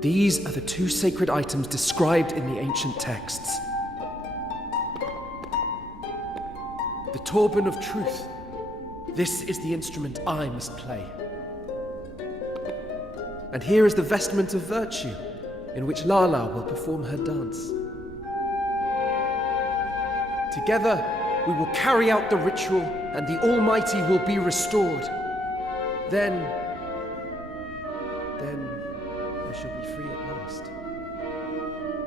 These are the two sacred items described in the ancient texts. The Torban of Truth. This is the instrument I must play. And here is the Vestment of Virtue, in which Lala will perform her dance. Together, we will carry out the ritual, and the Almighty will be restored. Then I shall be free at last.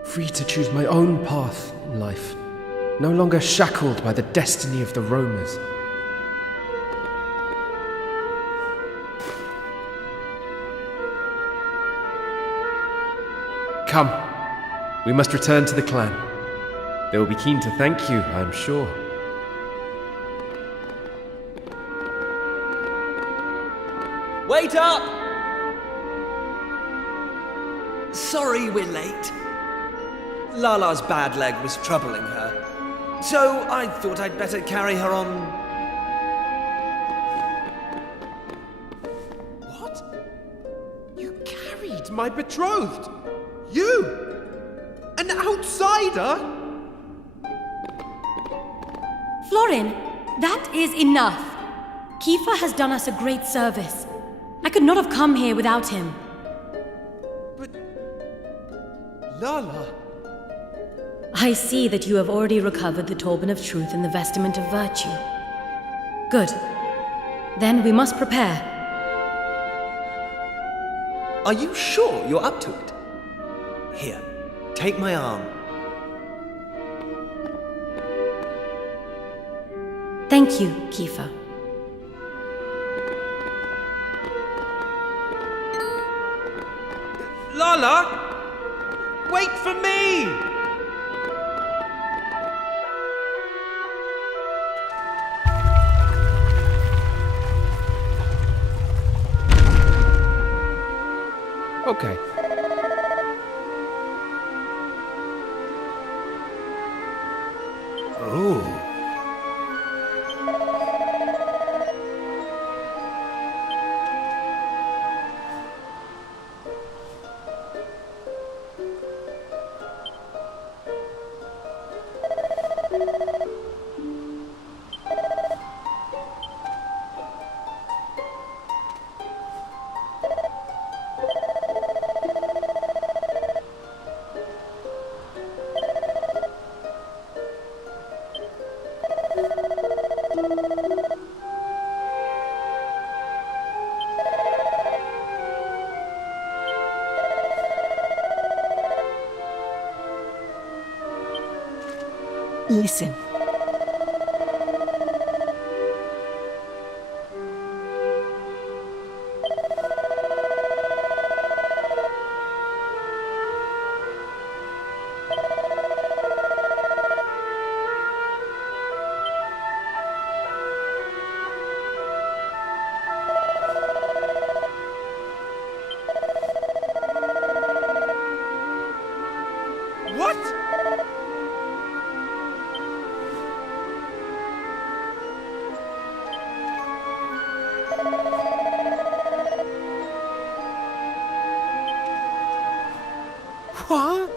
Free to choose my own path in life, no longer shackled by the destiny of the roamers. Come, we must return to the clan. They will be keen to thank you, I am sure. Wait up! Sorry we're late. Lala's bad leg was troubling her, so I thought I'd better carry her on. What? You carried my betrothed? You? An outsider? Florin, that is enough. Kiefer has done us a great service. I could not have come here without him. But... Lala... I see that you have already recovered the Torban of Truth and the Vestment of Virtue. Good. Then we must prepare. Are you sure you're up to it? Here, take my arm. Thank you, Kiefer. Lala! Wait for me! Okay. Oh. Listen. What? What?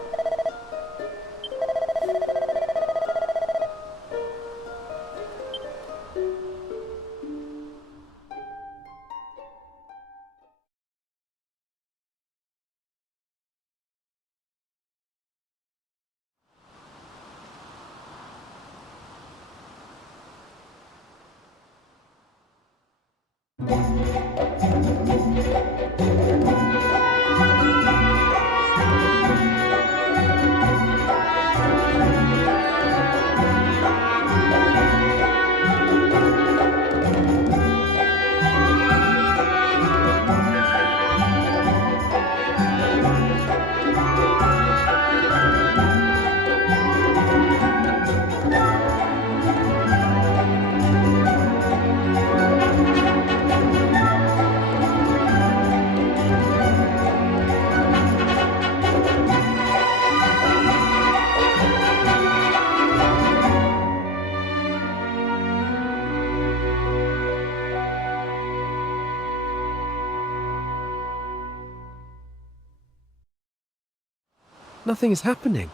Nothing is happening.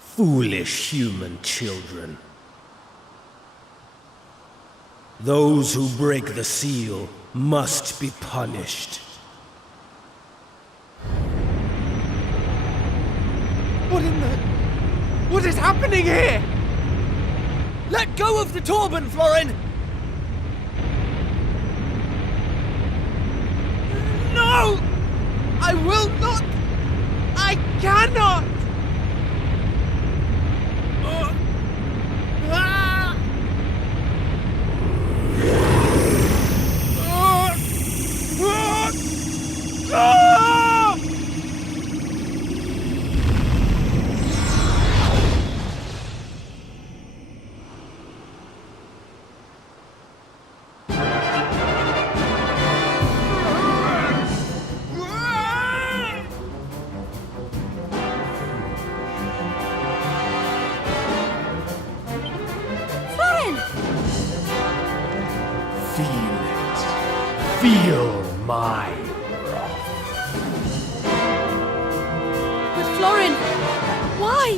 Foolish human children. Those who break the seal must be punished. What in the... What is happening here? Let go of the Torben, Florin! No! I will not! I cannot! Feel it. Feel my wrath. But Florin, why?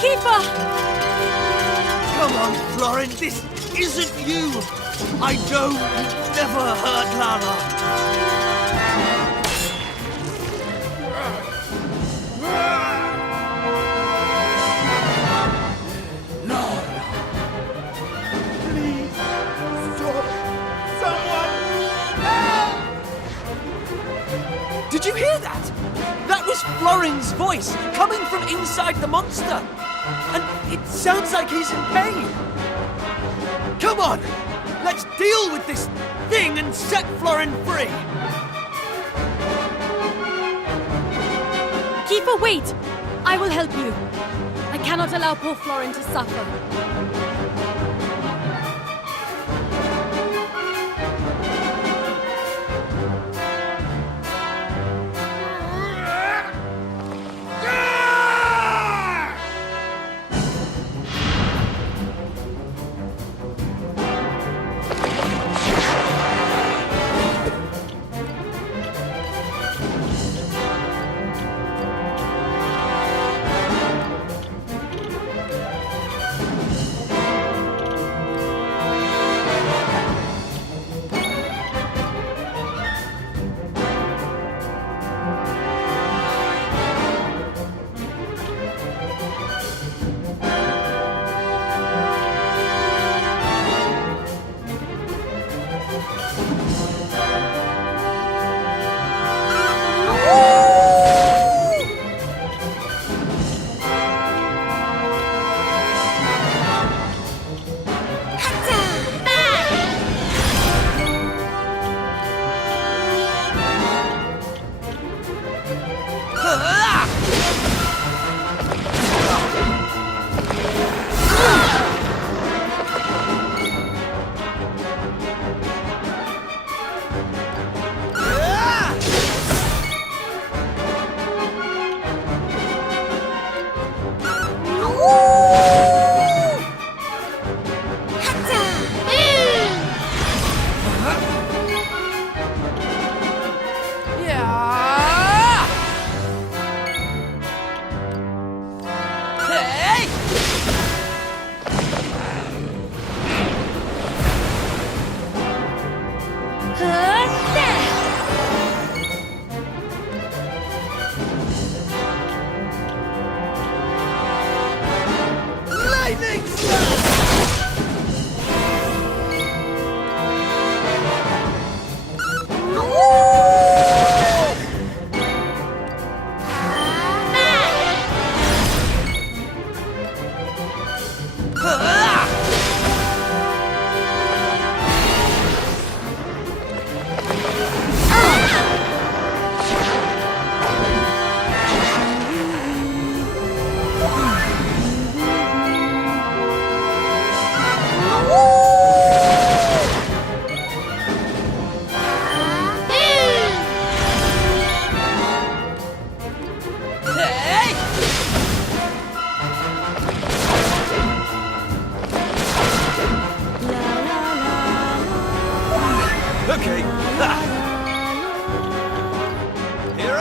Keeper! Come on, Florin, this isn't you! I know you never hurt Lala! Did you hear that? That was Florin's voice, coming from inside the monster. And it sounds like he's in pain. Come on! Let's deal with this thing and set Florin free! Keeper, wait! I will help you. I cannot allow poor Florin to suffer.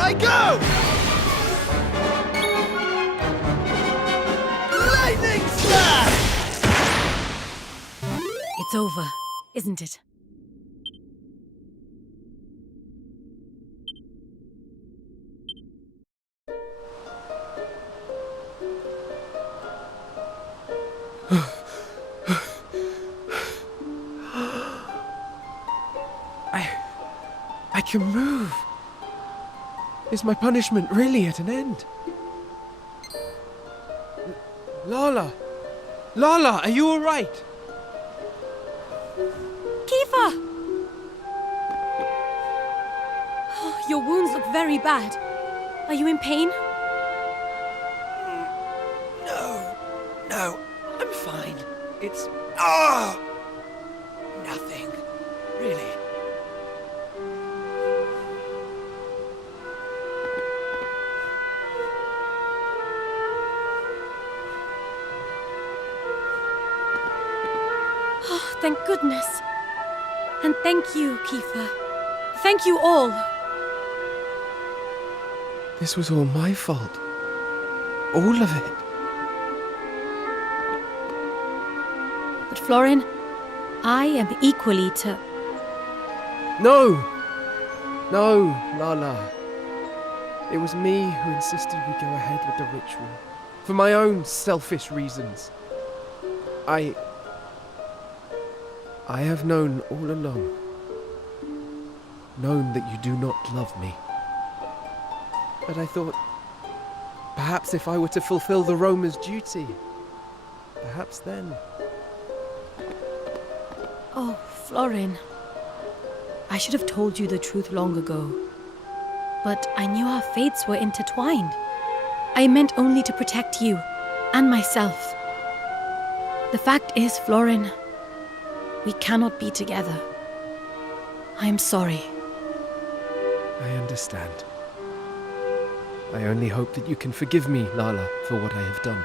I go! Lightning slash! It's over, isn't it? I can move. Is my punishment really at an end? Lala! Lala, are you alright? Kiefer! Your wounds look very bad. Are you in pain? No, I'm fine. It's... nothing. Really. Oh, thank goodness. And thank you, Kiefer. Thank you all. This was all my fault. All of it. But Florin, I am equally to... No! No, Lala. It was me who insisted we go ahead with the ritual. For my own selfish reasons. I have known all along. Known that you do not love me. But I thought, perhaps if I were to fulfill the Roma's duty, perhaps then... Oh, Florin. I should have told you the truth long ago. But I knew our fates were intertwined. I meant only to protect you, and myself. The fact is, Florin, we cannot be together. I am sorry. I understand. I only hope that you can forgive me, Lala, for what I have done.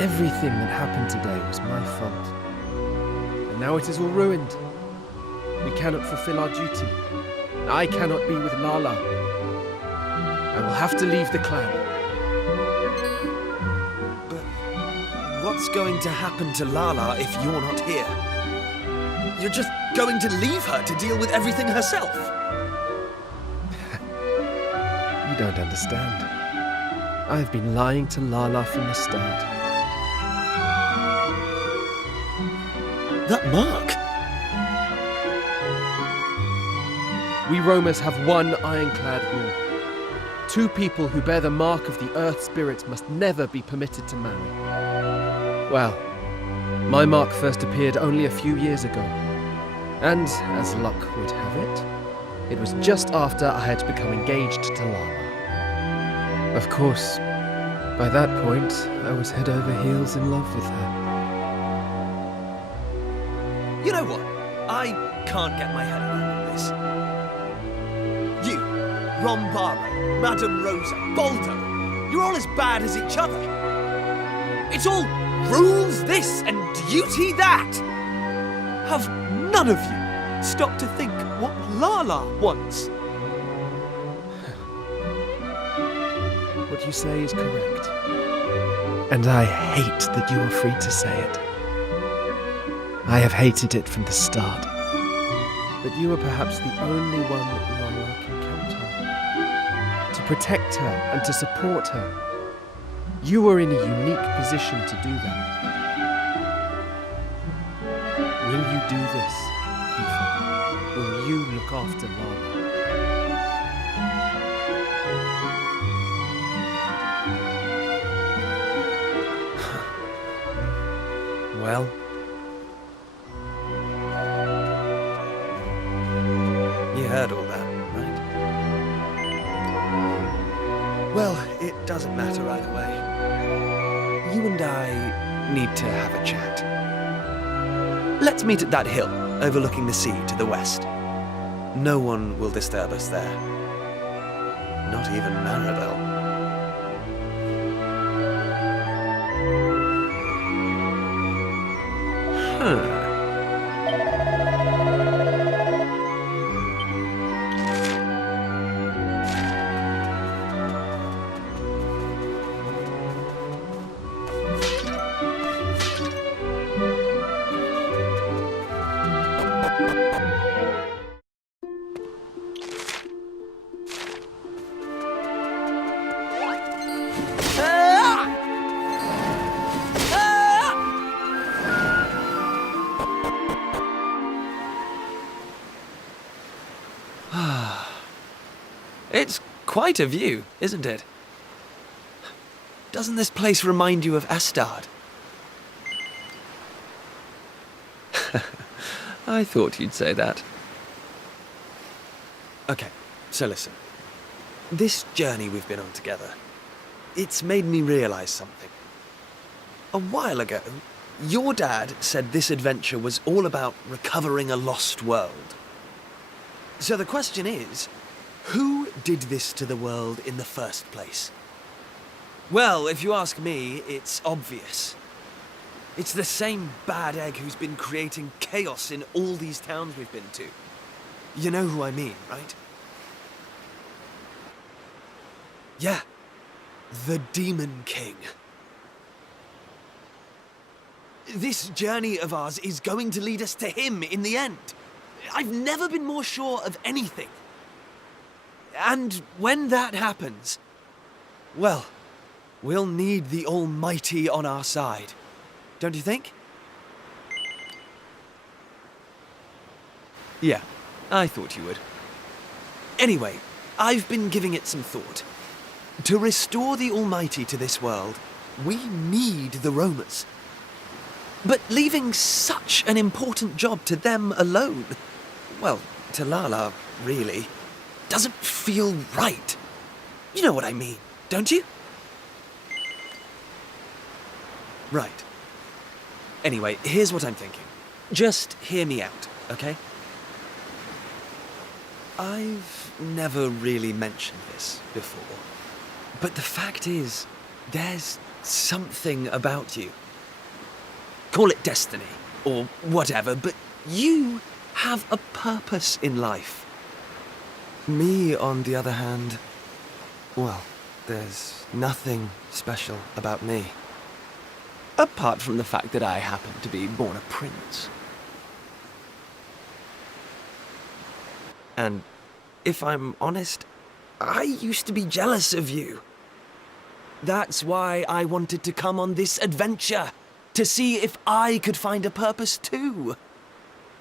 Everything that happened today was my fault. And now it is all ruined. We cannot fulfill our duty. I cannot be with Lala. I will have to leave the clan. But what's going to happen to Lala if you're not here? You're just going to leave her to deal with everything herself? You don't understand. I've been lying to Lala from the start. That mark? We Romans have one ironclad rule. 2 people who bear the mark of the Earth Spirit must never be permitted to marry. Well, my mark first appeared only a few years ago. And, as luck would have it, it was just after I had become engaged to Lala. Of course, by that point, I was head over heels in love with her. You know what? I can't get my head around this. You, Rombaro, Madame Rosa, Baldo, you're all as bad as each other. It's all rules this and duty that. Have none of you stopped to think what Lala wants? What you say is correct. And I hate that you are free to say it. I have hated it from the start. But you are perhaps the only one that Lala can count on. To protect her and to support her. You are in a unique position to do that. Will you do this, Ethan? Will you look after Lala? Well, you heard all that, right? Well, it doesn't matter either way. You and I need to have a chat. Let's meet at that hill overlooking the sea to the west. No one will disturb us there. Not even Maribel. It's quite a view, isn't it? Doesn't this place remind you of Astard? I thought you'd say that. Okay, so listen. This journey we've been on together, it's made me realise something. A while ago, your dad said this adventure was all about recovering a lost world. So the question is, who did this to the world in the first place? Well, if you ask me, it's obvious. It's the same bad egg who's been creating chaos in all these towns we've been to. You know who I mean, right? Yeah, the Demon King. This journey of ours is going to lead us to him in the end. I've never been more sure of anything. And when that happens, well, we'll need the Almighty on our side. Don't you think? Yeah, I thought you would. Anyway, I've been giving it some thought. To restore the Almighty to this world, we need the Roamers. But leaving such an important job to them alone, well, to Lala, really, doesn't feel right. You know what I mean, don't you? Right. Anyway, here's what I'm thinking. Just hear me out, okay? I've never really mentioned this before, but the fact is, there's something about you. Call it destiny, or whatever, but you have a purpose in life. Me, on the other hand, well, there's nothing special about me. Apart from the fact that I happen to be born a prince. And if I'm honest, I used to be jealous of you. That's why I wanted to come on this adventure, to see if I could find a purpose too.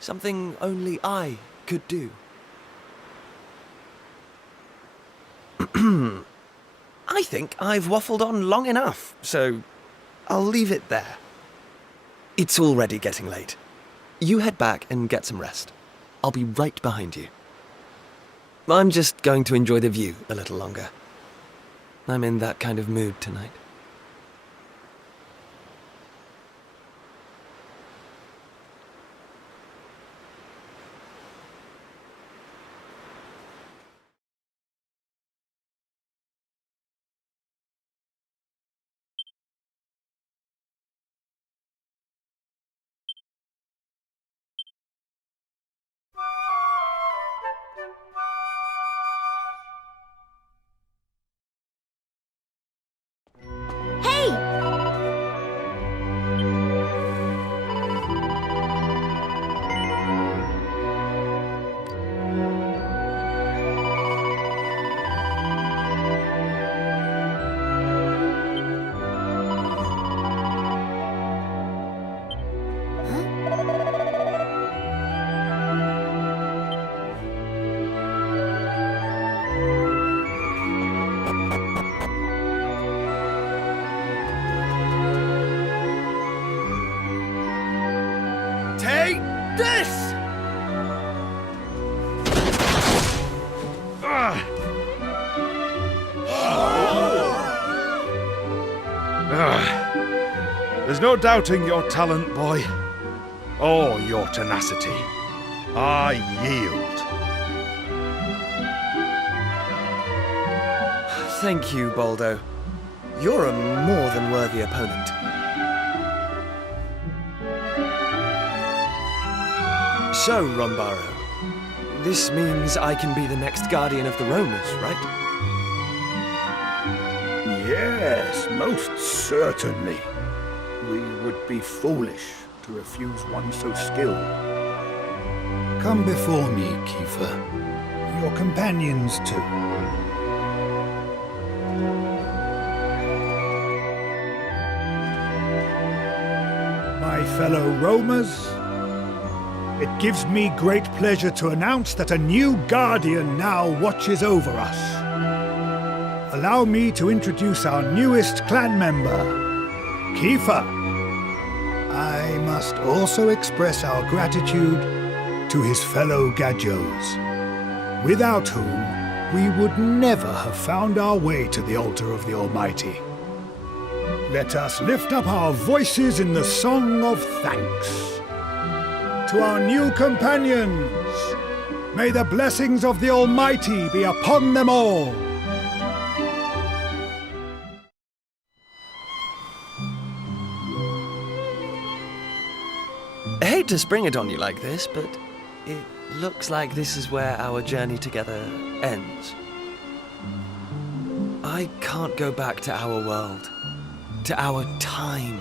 Something only I could do. I think I've waffled on long enough, so I'll leave it there. It's already getting late. You head back and get some rest. I'll be right behind you. I'm just going to enjoy the view a little longer. I'm in that kind of mood tonight. There's no doubting your talent, boy, or your tenacity. I yield. Thank you, Baldo. You're a more than worthy opponent. So, Rombaro, this means I can be the next guardian of the Romas, right? Yes, most certainly. We would be foolish to refuse one so skilled. Come before me, Kiefer. Your companions, too. My fellow roamers, it gives me great pleasure to announce that a new guardian now watches over us. Allow me to introduce our newest clan member, Kiefer. I must also express our gratitude to his fellow Gajos, without whom we would never have found our way to the altar of the Almighty. Let us lift up our voices in the song of thanks. To our new companions, may the blessings of the Almighty be upon them all. I hate to spring it on you like this, but it looks like this is where our journey together ends. I can't go back to our world, to our time,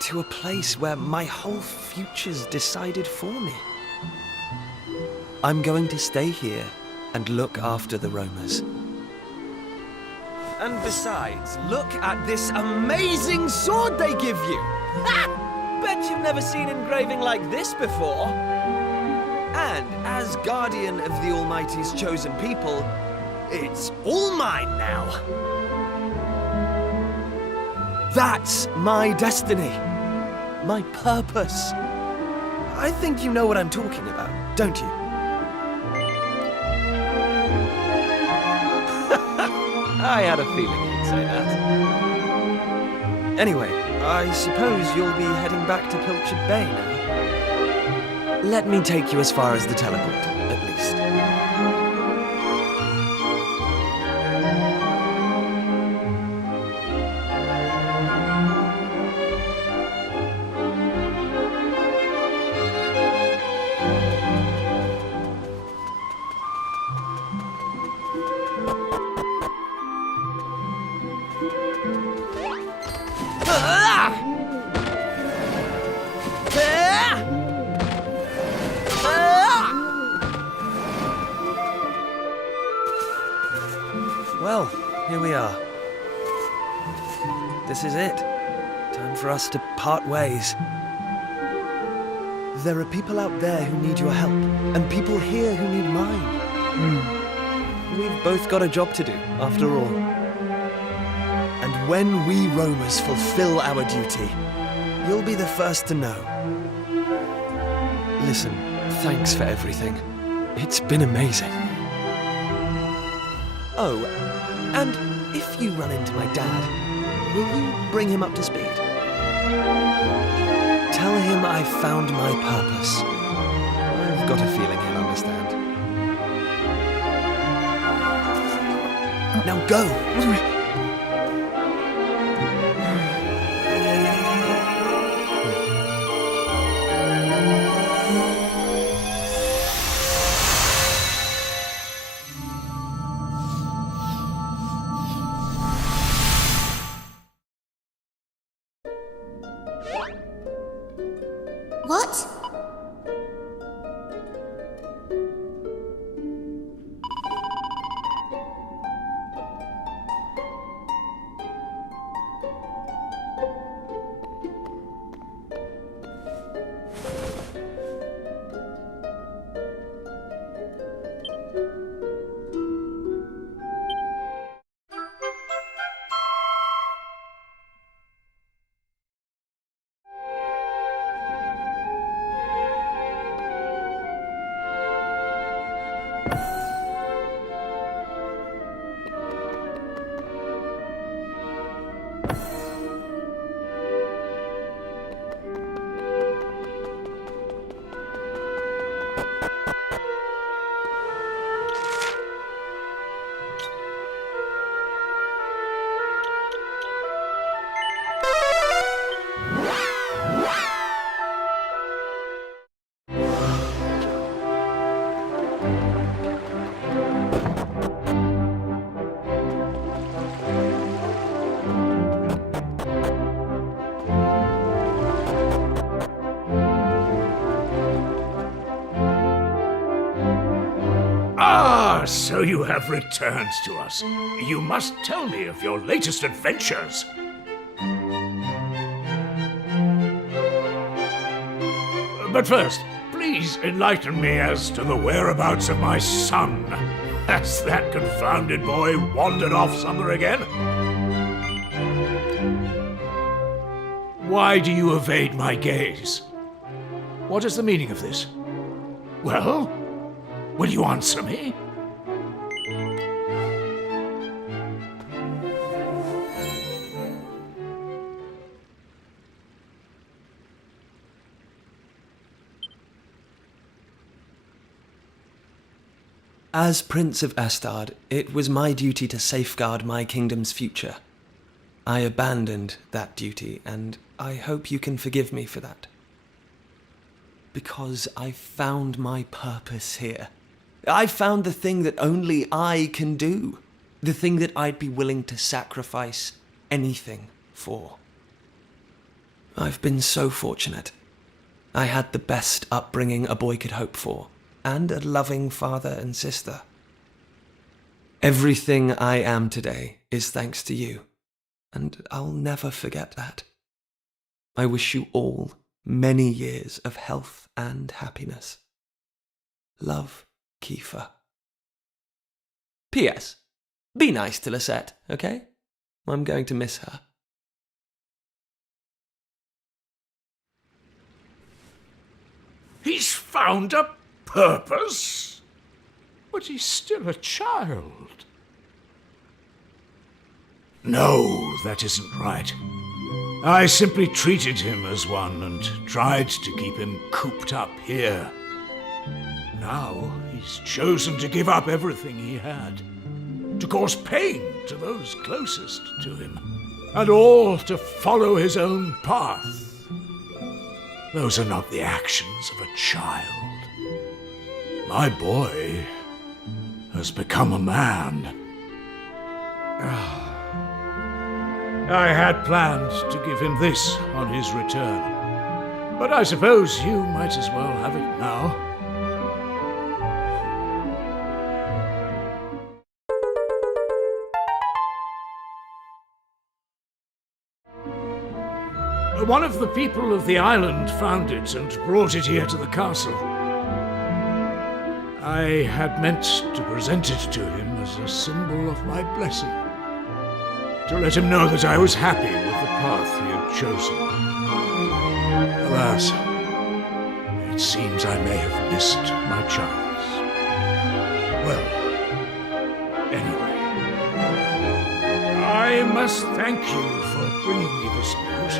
to a place where my whole future's decided for me. I'm going to stay here and look after the Romas. And besides, look at this amazing sword they give you! Ha! Bet you've never seen engraving like this before. And as guardian of the Almighty's chosen people, it's all mine now. That's my destiny. My purpose. I think you know what I'm talking about, don't you? I had a feeling you'd say that. Anyway, I suppose you'll be heading back to Pilchard Bay now. Let me take you as far as the teleport, at least. Well, here we are. This is it. Time for us to part ways. There are people out there who need your help, and people here who need mine. We've both got a job to do, after all. And when we roamers fulfill our duty, you'll be the first to know. Listen, thanks for everything. It's been amazing. Oh, and if you run into my dad, will you bring him up to speed? Tell him I found my purpose. I've got a feeling he'll understand. Now go! What? Ah, so you have returned to us. You must tell me of your latest adventures. But first, please enlighten me as to the whereabouts of my son. Has that confounded boy wandered off somewhere again? Why do you evade my gaze? What is the meaning of this? Well, will you answer me? As Prince of Astard, it was my duty to safeguard my kingdom's future. I abandoned that duty, and I hope you can forgive me for that. Because I found my purpose here. I found the thing that only I can do. The thing that I'd be willing to sacrifice anything for. I've been so fortunate. I had the best upbringing a boy could hope for, and a loving father and sister. Everything I am today is thanks to you, and I'll never forget that. I wish you all many years of health and happiness. Love, Kiefer. P.S. Be nice to Lisette, okay? I'm going to miss her. He's found a purpose? But he's still a child. No, that isn't right. I simply treated him as one and tried to keep him cooped up here. Now he's chosen to give up everything he had, to cause pain to those closest to him, and all to follow his own path. Those are not the actions of a child. My boy has become a man. I had planned to give him this on his return, but I suppose you might as well have it now. One of the people of the island found it and brought it here to the castle. I had meant to present it to him as a symbol of my blessing, to let him know that I was happy with the path he had chosen. Alas, it seems I may have missed my chance. Well, anyway, I must thank you for bringing me this news.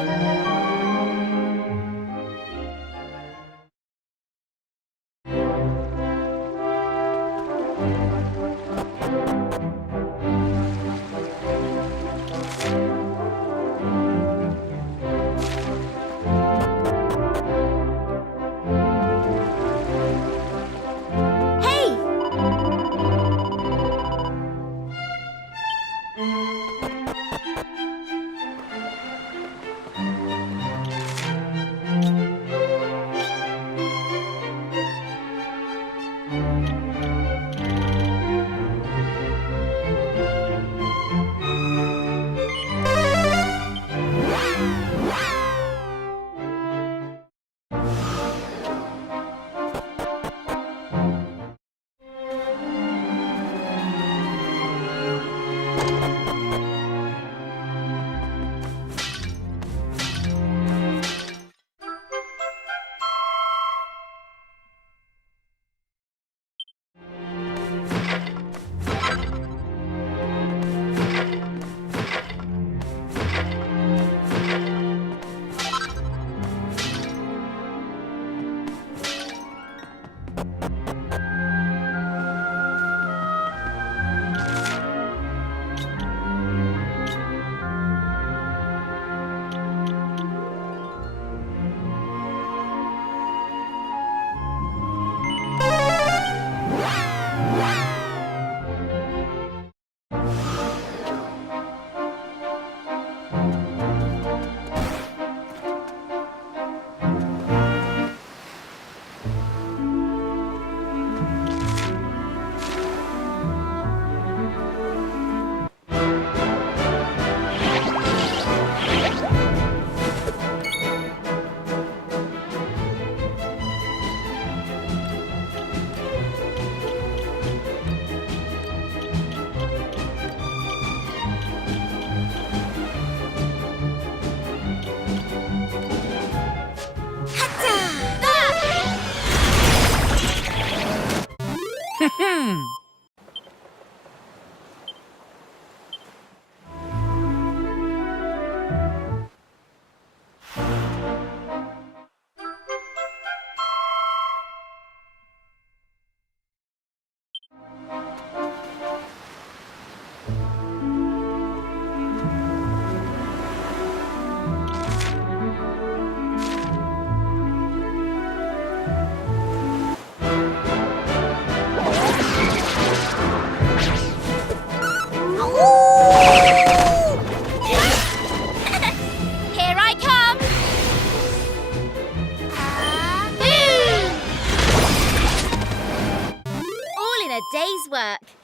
been a day's work.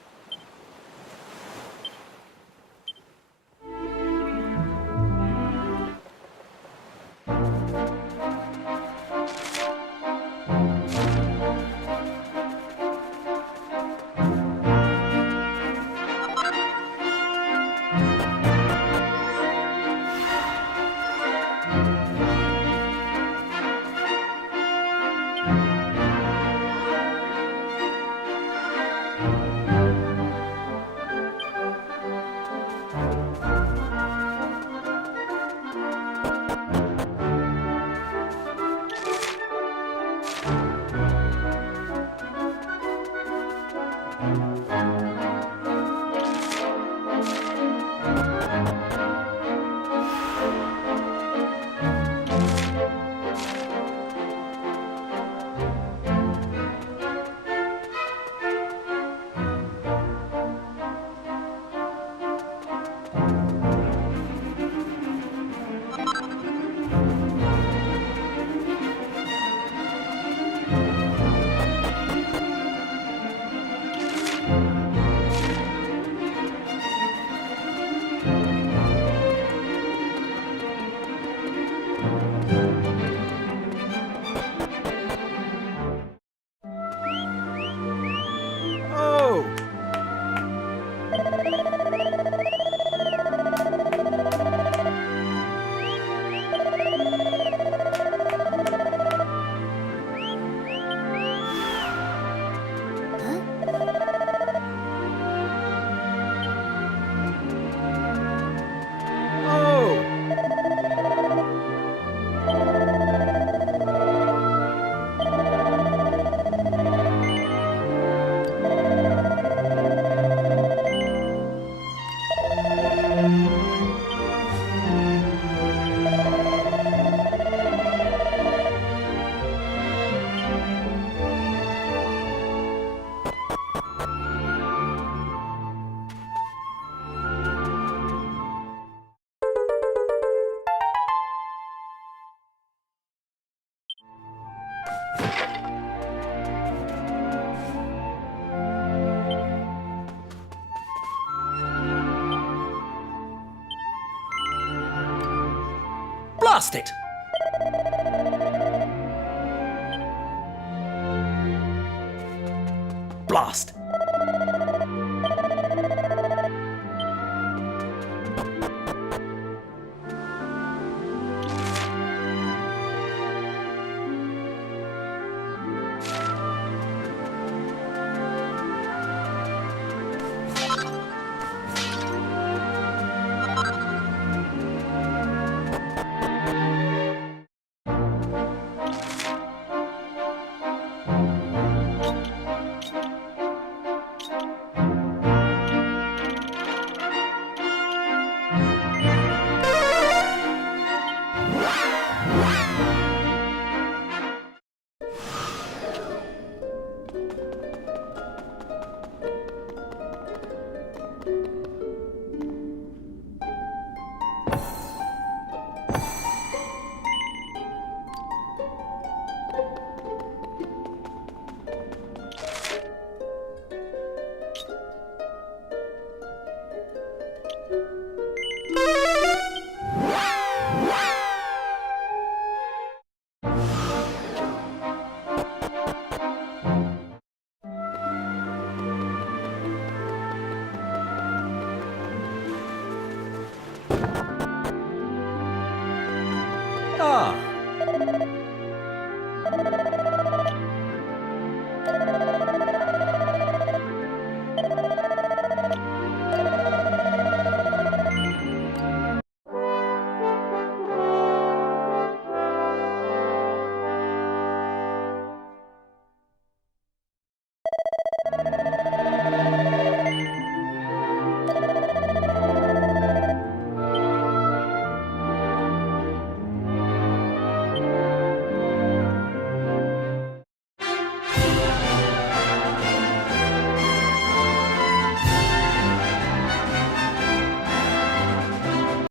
Blast it! Blast!